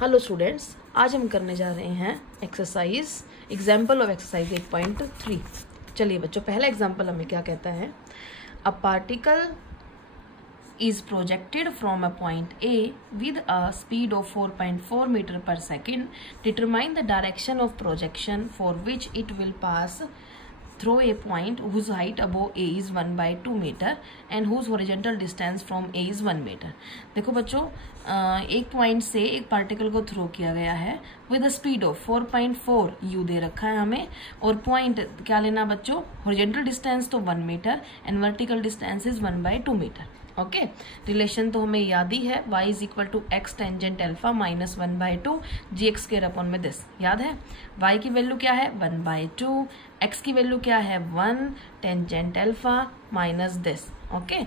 Hello students, आज हम करने जा रहे हैं एक्सरसाइज एग्जाम्पल ऑफ एक्सरसाइज 8.3। चलिए बच्चों, पहला एग्जाम्पल हमें क्या कहता है। A particle is projected from a point A with a speed of 4.4 meter per second. Determine the direction of projection for which it will pass through a point whose height above A is 1/2 meter and whose horizontal distance from A is 1 meter. देखो बच्चों, एक point से एक particle को throw किया गया है with a speed of 4.4 u दे रखा है हमें, और पॉइंट क्या लेना बच्चों, हॉरिजॉन्टल डिस्टेंस तो 1 metre and vertical distance is 1/2 metre. Okay, relation तो हमें याद ही है, y is equal to X tangent alpha minus 1/2 G X square upon में दिस, याद है। y की वैल्यू क्या है 1/2, x की वैल्यू क्या है 1 tangent alpha minus this. Okay,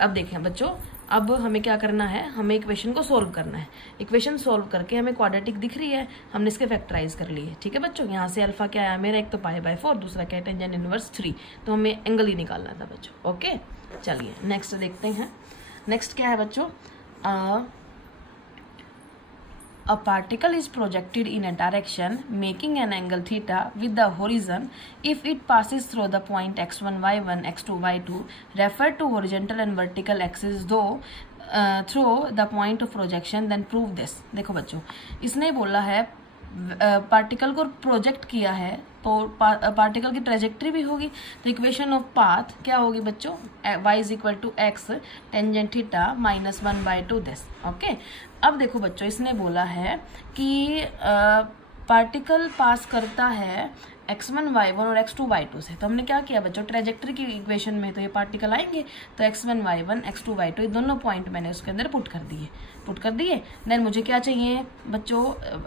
अब देखें बच्चों, अब हमें क्या करना है, हमें इक्वेशन को सोल्व करना है। इक्वेशन सोल्व करके हमें क्वाड्रेटिक दिख रही है, हमने इसके फैक्टराइज कर लिए। ठीक है बच्चों, यहाँ से अल्फा क्या आया मेरा, एक तो π/4, दूसरा क्या है टेंजेंट इनवर्स 3, तो हमें एंगल ही निकालना था बच्चों। ओके, चलिए नेक्स्ट देखते हैं। नेक्स्ट क्या है बच्चों, a particle is projected in a direction making an angle theta with the horizon if it passes through the point x1 y1 x2 y2 referred to horizontal and vertical axis though through the point of projection, then prove this। देखो बच्चों, इसने बोला है particle को project किया है तो particle की ट्रेजेक्ट्री भी होगी, तो इक्वेशन ऑफ पाथ क्या होगी बच्चों, y is equal to X tangent theta minus 1/2 this. Okay, अब देखो बच्चों, इसने बोला है कि पार्टिकल पास करता है x1 y1 और x2 y2 से, तो हमने क्या किया बच्चों, ट्रेजेक्ट्री की इक्वेशन में तो ये पार्टिकल आएंगे, तो x1 y1 x2 y2 ये दोनों पॉइंट मैंने उसके अंदर पुट कर दिए। देन मुझे क्या चाहिए बच्चों,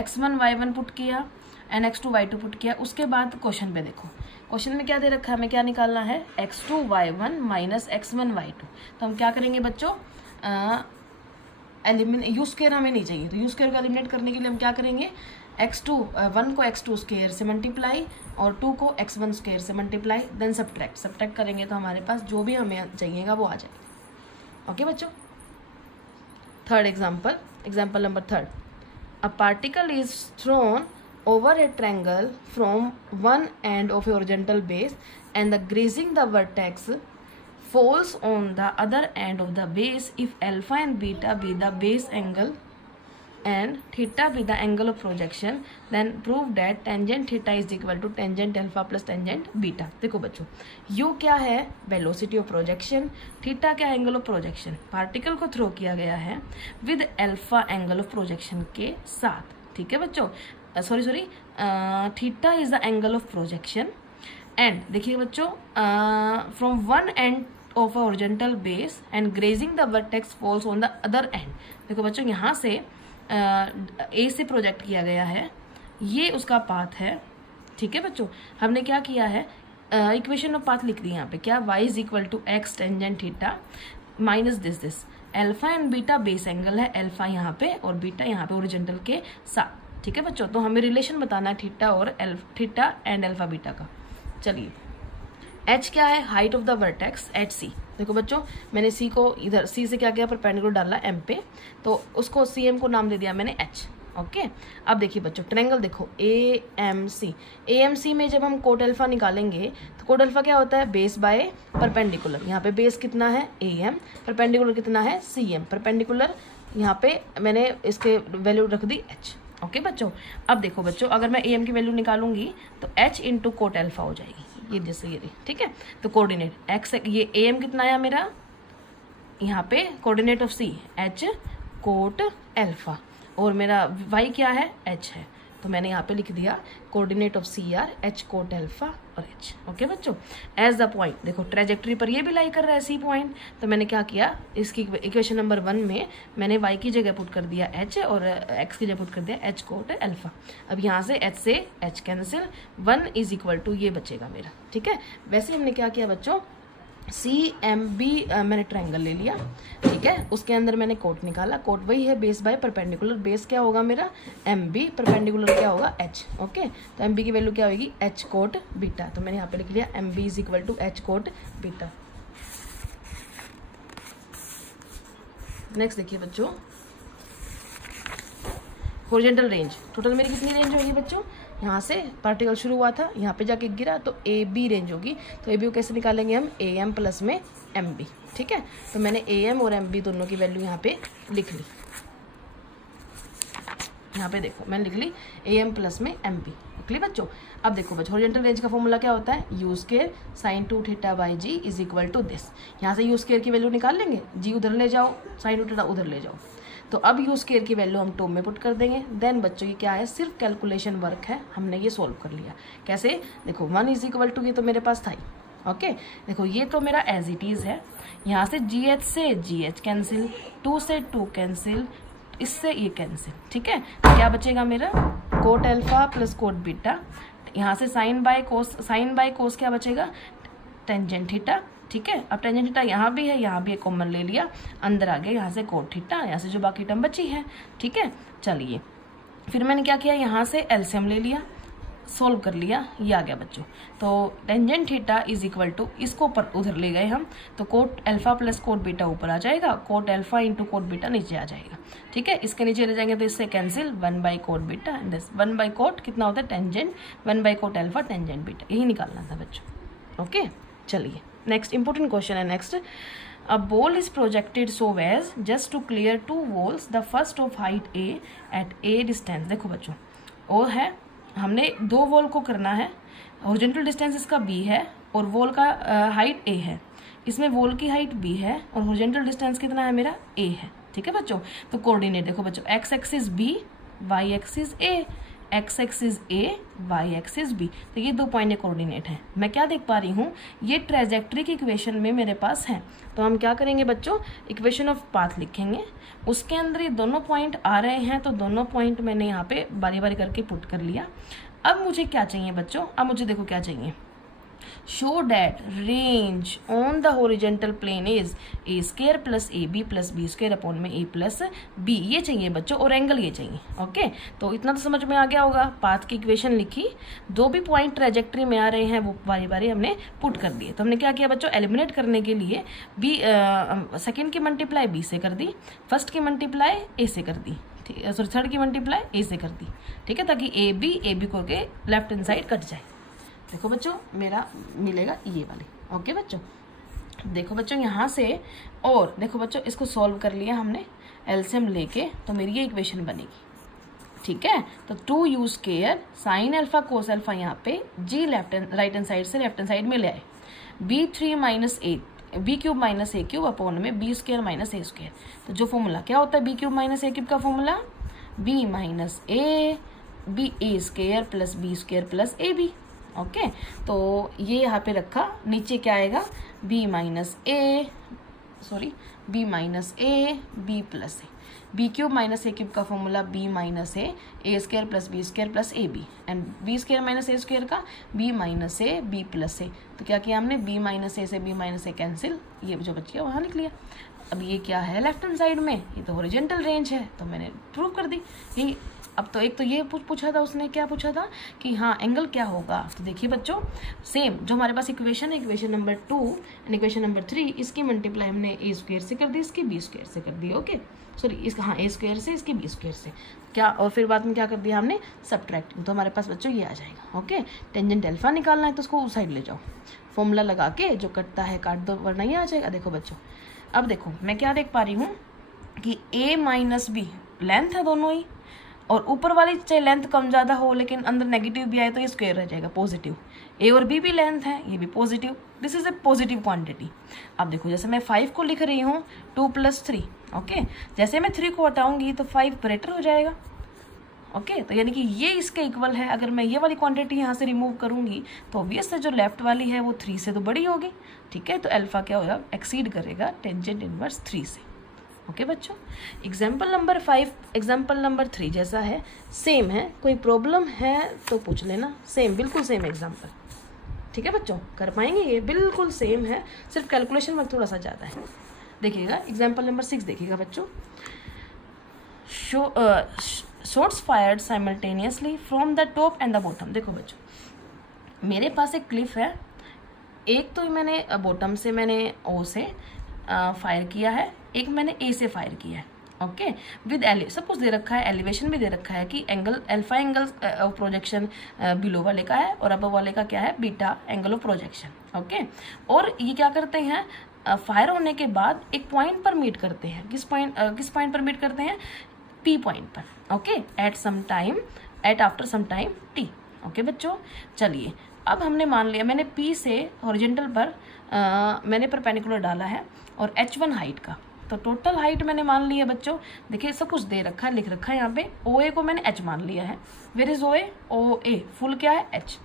x1 y1 पुट किया एंड x2 y2 पुट किया। उसके बाद क्वेश्चन पे देखो, क्वेश्चन में क्या दे रखा है, हमें क्या निकालना है x2 y1 minus x1 y2। तो हम क्या करेंगे बच्चों, यू स्क्वायर हमें नहीं चाहिए, तो यू स्क्वायर को एलिमिनेट करने के लिए हम क्या करेंगे, x1 को x2 स्क्वायर से मल्टीप्लाई और 2 को x1 स्क्वायर से मल्टीप्लाई, देन सब्ट्रैक्ट करेंगे तो हमारे पास जो भी हमें चाहिएगा वो आ जाएगा। ओके बच्चों, third example number 3। A particle is throne over a triangle from one end of a horizontal base and the grazing the vertex falls on the other end of the base if alpha and beta be the base angle and theta be the angle of projection, then prove that tangent theta is equal to tangent alpha plus tangent beta। देखो बच्चों, u क्या है velocity of projection, theta क्या angle of projection, particle को throw किया गया है with alpha angle of projection के साथ। ठीक है बच्चों, sorry theta is the angle of projection and देखिए बच्चों, from one end of a horizontal base and grazing the vertex falls on the other and. देखो बच्चों, यहाँ से ए से प्रोजेक्ट किया गया है, ये उसका पाथ है। ठीक है बच्चों, हमने क्या किया है, इक्वेशन ऑफ पाथ लिख दी यहाँ पे, क्या y is equal to X tangent theta minus this alpha and beta base angle है, अल्फा यहाँ पे और बीटा यहाँ पे हॉरिजॉन्टल के साथ। ठीक है बच्चों, तो हमें रिलेशन बताना है थीटा एंड अल्फा बीटा का। चलिए, h क्या है, height of the vertex at C. देखो बच्चों, मैंने c को इधर c से क्या किया, परपेंडिकुलर डाला m पे, तो उसको cm को नाम दे दिया मैंने h। ओके, अब देखिए बच्चों, ट्रायंगल देखो AMC में जब हम कोट अल्फा निकालेंगे तो कोट अल्फा क्या होता है, बेस बाय परपेंडिकुलर। यहाँ पे बेस कितना है AM, परपेंडिकुलर कितना है CM, परपेंडिकुलर यहाँ पे मैंने इसके वैल्यू रख दी h। ओके बच्चों, अब देखो बच्चों, अगर मैं AM की वैल्यू निकालूंगी तो h इंटू कोट अल्फा हो जाएगी, ये जैसे ये। ठीक है, तो कोऑर्डिनेट x, ये AM कितना आया मेरा, यहाँ पे coordinate of C h coat alpha, और मेरा y क्या है h है, तो मैंने यहाँ पे लिख दिया coordinate of CR h coat alpha और h। ओके बच्चों, एज द पॉइंट, देखो ट्रेजेक्ट्री पर ये भी लाई कर रहा है C पॉइंट, तो मैंने क्या किया, इसकी इक्वेशन नंबर 1 में मैंने y की जगह पुट कर दिया h और x की जगह पुट कर दिया h कोट अल्फा। अब यहाँ से h से h cancel, 1 is equal to ये बचेगा मेरा। ठीक है, वैसे हमने क्या किया बच्चों, CMB मैंने ट्रायंगल ले लिया। ठीक है, उसके अंदर मैंने कोट निकाला, कोट वही है बेस बाय परपेंडिकुलर, बेस क्या होगा मेरा MB, परपेंडिकुलर क्या होगा H। ओके, तो MB की वैल्यू क्या होगी H कोट बीटा, तो मैंने यहाँ पे लिख लिया MB is equal to H cot beta. Next देखिए बच्चों, हॉरिजॉन्टल रेंज, टोटल मेरी कितनी रेंज होगी बच्चों, यहाँ से पार्टिकल शुरू हुआ था, यहाँ पे जाके गिरा, तो ए बी रेंज होगी। तो ए बी को कैसे निकालेंगे हम, ए एम प्लस में एम बी। ठीक है, तो मैंने ए एम और एम बी दोनों की वैल्यू यहाँ पे लिख ली। यहाँ पे देखो मैंने लिख ली ए एम प्लस में एम बी, लिख ली बच्चों। अब देखो बच्चों, हॉरिजॉन्टल रेंज का फॉर्मूला क्या होता है, U square sine 2 theta by G is equal to this. यहाँ से यू स्क्वायर की वैल्यू निकाल लेंगे, जी उधर ले जाओ, साइन 2 थीटा उधर ले जाओ, तो अब यू स्क्वायर की वैल्यू हम टर्म में पुट कर देंगे। देन बच्चों ये क्या है, सिर्फ कैलकुलेशन वर्क है, हमने ये सोल्व कर लिया। कैसे, देखो 1 इज इक्वल टू, ये तो मेरे पास था ही। ओके, देखो ये तो मेरा एज इट इज है। यहाँ से जी एच से जी एच कैंसिल, 2 से 2 कैंसिल, इससे ये कैंसिल। ठीक है, तो क्या बचेगा मेरा, coat alpha plus cot beta. यहाँ से साइन बाय कोस क्या बचेगा, टेंजेंट थीटा। ठीक है, अब टेंजेंट थीटा यहाँ भी है, यहाँ भी कॉमन ले लिया, अंदर आ गया यहाँ से कोट थीटा, यहाँ से जो बाकी टर्म बची है। ठीक है, चलिए फिर मैंने क्या किया, यहाँ से एलसीएम ले लिया, सोल्व कर लिया, ये आ गया बच्चों। तो tangent theta is equal to, इसको पर उधर ले गए हम, तो cot alpha plus cot beta ऊपर आ जाएगा, cot alpha into cot beta नीचे आ जाएगा। ठीक है, इसके नीचे ले जाएंगे तो इससे cancel, 1 by cot beta and this 1 by cot कितना होता है tangent, 1 by cot alpha tangent beta, यही निकालना था बच्चों। ओके, चलिए नेक्स्ट इंपॉर्टेंट क्वेश्चन है। Next, a ball is projected so as just to clear 2 walls, the first of height A at a distance. देखो बच्चों, वो है, हमने 2 वॉल को करना है, हॉरिजॉन्टल डिस्टेंस इसका b है और वॉल का हाइट a है, इसमें वॉल की हाइट b है और हॉरिजॉन्टल डिस्टेंस कितना है मेरा a है। ठीक है बच्चों, तो कोऑर्डिनेट देखो बच्चों, x axis b, y axis a, x axis a, y axis b, तो ये 2 पॉइंट कोऑर्डिनेट है। मैं क्या देख पा रही हूँ, ये ट्रेजेक्ट्री की इक्वेशन में मेरे पास है, तो हम क्या करेंगे बच्चों, इक्वेशन ऑफ पाथ लिखेंगे, उसके अंदर ये दोनों पॉइंट आ रहे हैं, तो दोनों पॉइंट मैंने यहाँ पे बारी बारी करके पुट कर लिया। अब मुझे क्या चाहिए बच्चों, अब मुझे देखो क्या चाहिए, show that range on the horizontal plane is A square plus A B plus B square upon में ए प्लस बी, ये चाहिए बच्चों, और एंगल ये चाहिए। ओके, तो इतना तो समझ में आ गया होगा, पाथ की इक्वेशन लिखी, 2 भी पॉइंट ट्रेजेक्ट्री में आ रहे हैं वो बारी बारी हमने पुट कर दिए। तो हमने क्या किया बच्चों, एलिमिनेट करने के लिए बी सेकेंड की मल्टीप्लाई बी से कर दी, फर्स्ट की मल्टीप्लाई ए से कर दी, सॉरी थर्ड की मल्टीप्लाई ए से कर दी। ठीक है, ताकि ए बी को के लेफ्ट हैंड साइड कट जाए। देखो बच्चों, मेरा मिलेगा ये वाली। ओके बच्चों, देखो बच्चों यहाँ से, और देखो बच्चों इसको सॉल्व कर लिया हमने एलसीएम लेके, तो मेरी ये इक्वेशन बनेगी। ठीक है, तो 2u square sine alpha cos alpha, यहाँ पे जी राइट हैंड साइड से लेफ्ट हैंड साइड में ले आए, b3 minus A B cube minus A cube upon में बी स्क्वायर माइनस ए स्क्वायर। तो जो फॉर्मूला क्या होता है बी क्यूब माइनस ए क्यूब का formula, B minus A B A square plus B square plus A B. Okay, तो ये यहाँ पे रखा, नीचे क्या आएगा, b minus A B plus A, B cube minus A cube का formula B minus A square plus B square plus A b, and b square minus A square का b minus A B plus a. तो क्या किया हमने, B minus ए से B minus ए cancel, ये जो बच गया वहाँ लिख लिया। अब ये क्या है लेफ्ट हैंड साइड में, ये तो हॉरिजॉन्टल रेंज है, तो मैंने प्रूव कर दी यही। अब तो एक तो ये पूछा था उसने, क्या पूछा था कि हाँ एंगल क्या होगा, तो देखिए बच्चों सेम जो हमारे पास इक्वेशन है, equation number 2 and equation number 3, इसकी मल्टीप्लाई हमने ए स्क्वायर से कर दी, इसकी बी स्क्वायर से कर दी। ओके, सॉरी इसका हाँ ए स्क्वायर से, इसकी बी स्क्वायर से क्या, और फिर बाद में क्या कर दिया हमने सब्ट्रैक्टिंग, तो हमारे पास बच्चों ये आ जाएगा। ओके, टेंजेंट अल्फा निकालना है तो उसको उस साइड ले जाओ, फॉर्मूला लगा के जो कटता है काट दो, वरना ये आ जाएगा। देखो बच्चों, अब देखो मैं क्या देख पा रही हूँ कि a माइनस बी लेंथ है दोनों ही, और ऊपर वाली चाहे लेंथ कम ज़्यादा हो लेकिन अंदर नेगेटिव भी आए तो ये स्क्वायर रह जाएगा पॉजिटिव। ए और बी भी लेंथ है, ये भी positive, this is a positive quantity. अब देखो जैसे मैं 5 को लिख रही हूँ 2 + 3, ओके, जैसे मैं 3 को हटाऊंगी तो 5 ग्रेटर हो जाएगा। ओके, तो यानी कि ये इसके इक्वल है। अगर मैं ये वाली क्वांटिटी यहाँ से रिमूव करूँगी तो ऑब्वियस है जो लेफ्ट वाली है वो 3 से तो बड़ी होगी। ठीक है, तो अल्फा क्या होगा, एक्सीड करेगा टेंजेंट इनवर्स 3 से। ओके बच्चों, एग्जाम्पल नंबर 5 एग्जाम्पल नंबर 3 जैसा है, सेम है, कोई प्रॉब्लम है तो पूछ लेना, सेम बिल्कुल सेम एग्जाम्पल। ठीक है बच्चों, कर पाएंगे, ये बिल्कुल सेम है, सिर्फ कैलकुलेशन में थोड़ा सा ज़्यादा है। देखिएगा एग्जाम्पल नंबर 6 देखिएगा बच्चों, shots fired simultaneously from the top and the bottom. देखो बच्चों मेरे पास एक क्लिफ है, एक तो मैंने बॉटम से मैंने ओ से फायर किया है, एक मैंने ए से फायर किया है। ओके विद सब कुछ दे रखा है, एलिवेशन भी दे रखा है कि angle alpha angle of projection below वाले का है और अबव वाले का क्या है, beta angle of projection. Okay और ये क्या करते हैं, फायर होने के बाद एक पॉइंट पर मीट करते हैं। किस पॉइंट पर मीट करते हैं, पी पॉइंट पर। Okay at after some time T. Okay बच्चों चलिए अब हमने मान लिया, मैंने पी से हॉरिजॉन्टल पर मैंने परपेंडिकुलर डाला है और h1 हाइट का, तो टोटल हाइट मैंने मान लिया बच्चों। देखिए सब कुछ दे रखा है, लिख रखा है यहाँ पे, OA को मैंने h मान लिया है। वेयर इज OA फुल क्या है h।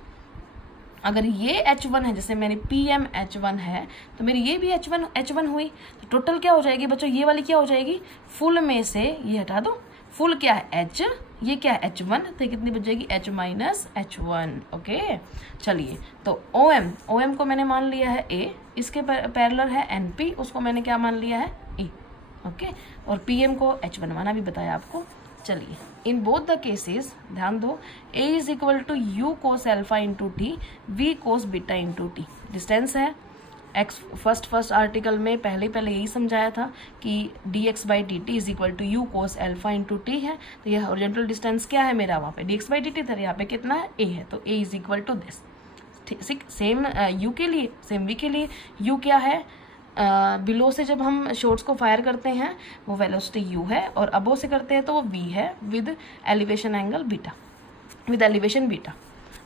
अगर ये h1 है, जैसे मेरी PM h1 है तो मेरी ये भी h1 हुई, तो टोटल क्या हो जाएगी बच्चों, ये वाली क्या हो जाएगी, फुल में से ये हटा दो, फुल क्या है h, ये क्या है h1, तो कितनी बच जाएगी h माइनस h1। ओके चलिए तो OM को मैंने मान लिया है A, इसके पैरेलल है NP, उसको मैंने क्या मान लिया है E। ओके और PM को h1 माना भी बताया आपको। चलिए इन बोथ द केसेस ध्यान दो, A is equal to U cos alpha into T, V cos beta into T. Distance है x, फर्स्ट आर्टिकल में पहले यही समझाया था कि dx by D T is equal to U cos alpha into T है, तो ये हॉरिजॉन्टल डिस्टेंस क्या है मेरा, वहाँ पे dx बाई डी टी था, यहाँ पे कितना है a है, तो a is equal to this. Same u के लिए, सेम v के लिए u क्या है, बिलो से जब हम शॉट्स को फायर करते हैं वो वेलोसिटी u है और अबो से करते हैं तो वो v है with elevation angle beta, with elevation beta.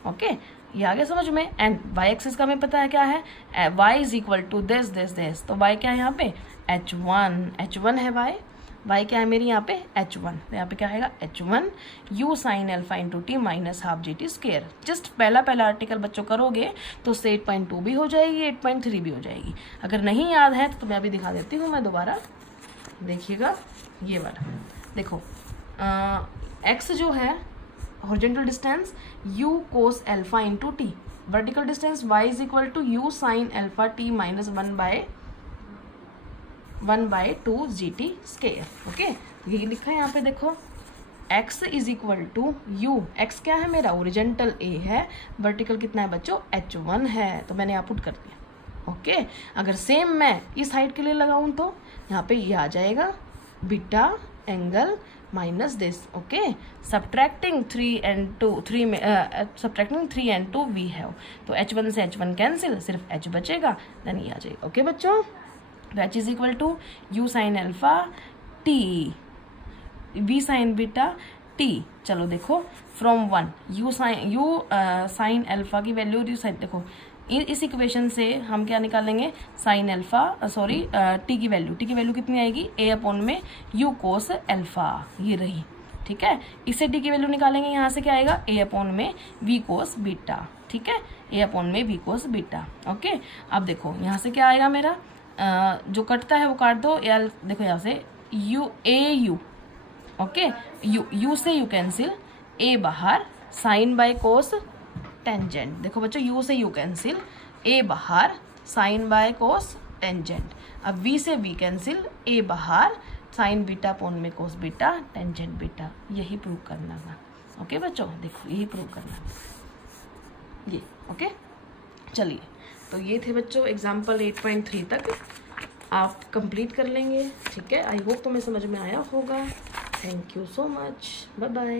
Okay ये आगे समझ में। एंड y एक्सिस का हमें पता है क्या है, y is equal to this, तो y क्या है यहाँ पे h1 है, y क्या है मेरी यहाँ पे h1, तो यहाँ पे क्या आएगा h1 u sine alpha into T minus half जी टी स्क्वायर। जस्ट पहला आर्टिकल बच्चों करोगे तो उससे 8.2 भी हो जाएगी, 8.3 भी हो जाएगी। अगर नहीं याद है तो मैं अभी दिखा देती हूँ, मैं दोबारा देखिएगा ये वाला देखो, x जो है horizontal distance u cos alpha into T, vertical distance y is equal to u sine alpha T minus 1/2 G T square. Okay ये लिखा है यहाँ पे देखो, x is equal to u, x क्या है मेरा ओरिजेंटल a है, वर्टिकल कितना है बच्चों h1 है, तो मैंने यहाँ पुट कर दिया। ओके अगर सेम मैं इस हाइट के लिए लगाऊं तो यहाँ पे ये आ जाएगा beta angle minus this. Okay subtracting 3 and 2 v है, तो h1 से h1 कैंसिल, सिर्फ h बचेगा, देन ये आ जाएगा। ओके बच्चों h is equal to u sine alpha T v sine beta t। चलो देखो फ्रॉम 1 u साइन अल्फा की वैल्यू, देखो इस इक्वेशन से हम क्या निकालेंगे, साइन अल्फा टी की वैल्यू कितनी आएगी, a अपॉन में u कोस अल्फा, ये रही। ठीक है इससे t की वैल्यू निकालेंगे, यहाँ से क्या आएगा a अपॉन में v कोस बीटा। ठीक है a अपॉन में v कोस बीटा। ओके अब देखो यहाँ से क्या आएगा मेरा, जो कटता है वो काट दो, या देखो यहाँ से u ओके u से u कैंसिल, a बाहर, साइन बाय कोस टेंजेंट। देखो बच्चों u से u कैंसिल, a बाहर, साइन बाय कोस टेंजेंट। अब v से v कैंसिल, a बाहर, साइन बीटा अपॉन में कोस बीटा टेंजेंट बीटा। यही प्रूव करना था। ओके बच्चों देखो यही प्रूव करना था ये। ओके चलिए तो ये थे बच्चों एग्जाम्पल 8.3 तक आप कंप्लीट कर लेंगे। ठीक है आई होप तुम्हें समझ में आया होगा। Thank you so much, bye bye.